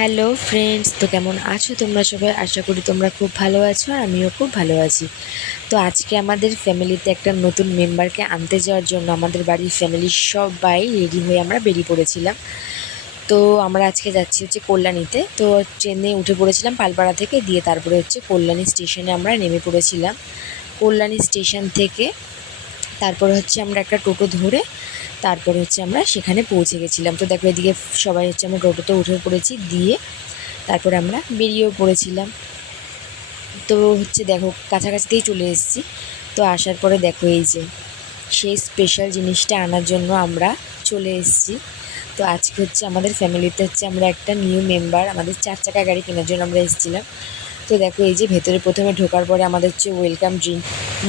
Hello friends, তো কেমন আছো তোমরা সবাই? আশা করি তোমরা খুব ভালো আছো আর আমিও খুব ভালো আছি। তো আজকে আমাদের ফ্যামিলিতে একটা নতুন মেম্বারকে আনতে যাওয়ার জন্য আমাদের বাড়ির ফ্যামিলির সবাই রেডি হয়ে আমরা বেরিয়ে পড়েছিলাম। তো আমরা আজকে যাচ্ছি হচ্ছে কল্যাণীতে। তো ট্রেনে উঠে পড়েছিলাম পালপাড়া থেকে, দিয়ে তারপরে হচ্ছে কল্যাণী স্টেশনে আমরা নেমে পড়েছিলাম। কল্যাণী স্টেশন থেকে তারপরে হচ্ছে আমরা একটা টোটো ধরে তারপরে হচ্ছে আমরা সেখানে পৌঁছে গেছিলাম। তো দেখো এদিকে সবাই হচ্ছে আমরা টোটোতে উঠে পড়েছি, দিয়ে তারপরে আমরা বেরিয়েও পড়েছিলাম। তো হচ্ছে দেখো কাছাকাছিতেই চলে এসেছি। তো আসার পরে দেখো এই যে সেই স্পেশাল জিনিসটা আনার জন্য আমরা চলে এসেছি। তো আজকে হচ্ছে আমাদের ফ্যামিলিতে হচ্ছে আমরা একটা নিউ মেম্বার, আমাদের 4 চাকা গাড়ি কেনার জন্য আমরা এসেছিলাম। তো দেখো এই যে ভেতরে প্রথমে ঢোকার পরে আমাদের হচ্ছে ওয়েলকাম ড্রিঙ্ক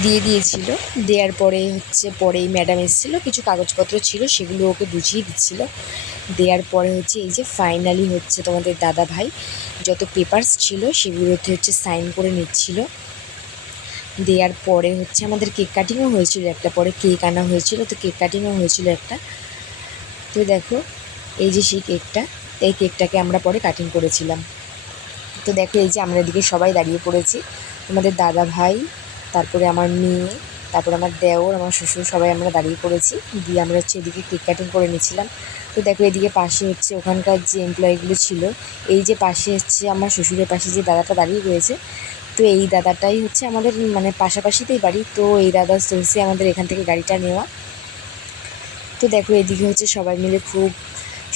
দিয়ে দিয়েছিল। দেওয়ার পরে হচ্ছে পরেই ম্যাডাম এসেছিলো, কিছু কাগজপত্র ছিল সেগুলো ওকে বুঝিয়ে দিচ্ছিলো। দেওয়ার পরে হচ্ছে এই যে ফাইনালি হচ্ছে তোমাদের দাদা ভাই যত পেপারস ছিল সেগুলোতে হচ্ছে সাইন করে নিচ্ছিল। দেওয়ার পরে হচ্ছে আমাদের কেক কাটিংও হয়েছিল একটা, পরে কেক আনা হয়েছিল, তো কেক কাটিংও হয়েছিল একটা। তো দেখো এই যে সেই কেকটা, এই কেকটাকে আমরা পরে কাটিং করেছিলাম। তো দেখো এই যে আমরা এদিকে সবাই দাঁড়িয়ে পড়েছি, তোমাদের দাদা ভাই, তারপরে আমার মেয়ে, তারপর আমার দেওর, আমার শ্বশুর, সবাই আমরা দাঁড়িয়ে পড়েছি। দিয়ে আমরা হচ্ছে এদিকে কেক কাটিং করে নিচ্ছিলাম। তো দেখো এদিকে পাশে হচ্ছে ওখানকার যে এমপ্লয়িগুলো ছিল, এই যে পাশে হচ্ছে আমার শ্বশুরের পাশে যে দাদাটা দাঁড়িয়ে রয়েছে, তো এই দাদাটাই হচ্ছে আমাদের মানে পাশাপাশিতেই বাড়ি। তো এই দাদার সোর্সে আমাদের এখান থেকে গাড়িটা নেওয়া। তো দেখো এদিকে হচ্ছে সবাই মিলে খুব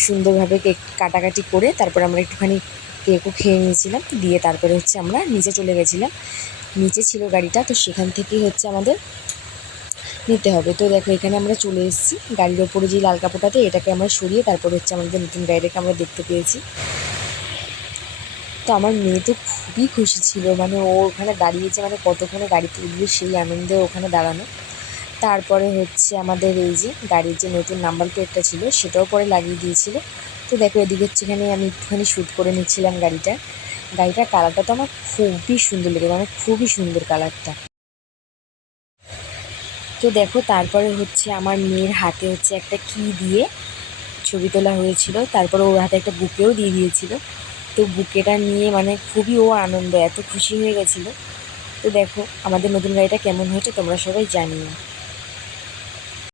সুন্দরভাবে কেক কাটাকাটি করে তারপর আমরা একটুখানি কেকও খেয়ে নিয়েছিলাম। দিয়ে তারপরে হচ্ছে আমরা নিচে চলে গেছিলাম, নিচে ছিল গাড়িটা, তো সেখান থেকেই হচ্ছে আমাদের নিতে হবে। তো দেখো এখানে আমরা চলে এসেছি, গাড়ির ওপরে যে লাল কাপড়টাতে এটাকে আমরা সরিয়ে তারপর হচ্ছে আমাদের নতুন গাড়িটাকে আমরা দেখতে পেয়েছি। তো আমার মেয়ে তো খুবই খুশি ছিল, মানে ও ওখানে দাঁড়িয়েছে, মানে কতক্ষণে গাড়িতে উঠবে সেই আনন্দে ওখানে দাঁড়ানো। তারপরে হচ্ছে আমাদের এই যে গাড়ির যে নতুন নাম্বার প্লেটটা ছিল সেটাও পরে লাগিয়ে দিয়েছিল। তো দেখো এদিকে হচ্ছে এখানে আমি একটুখানি শ্যুট করে নিচ্ছিলাম গাড়িটার কালারটা তো আমার খুবই সুন্দর লেগেছে, মানে খুবই সুন্দর কালারটা। তো দেখো তারপরে হচ্ছে আমার মেয়ের হাতে হচ্ছে একটা কি দিয়ে ছবি তোলা হয়েছিল, তারপরে ওর হাতে একটা বুকেও দিয়ে দিয়েছিল। তো বুকেটা নিয়ে মানে খুবই ও আনন্দ, এত খুশি হয়ে গেছিলো। তো দেখো আমাদের নতুন গাড়িটা কেমন হয়েছে তোমরা সবাই জানিও।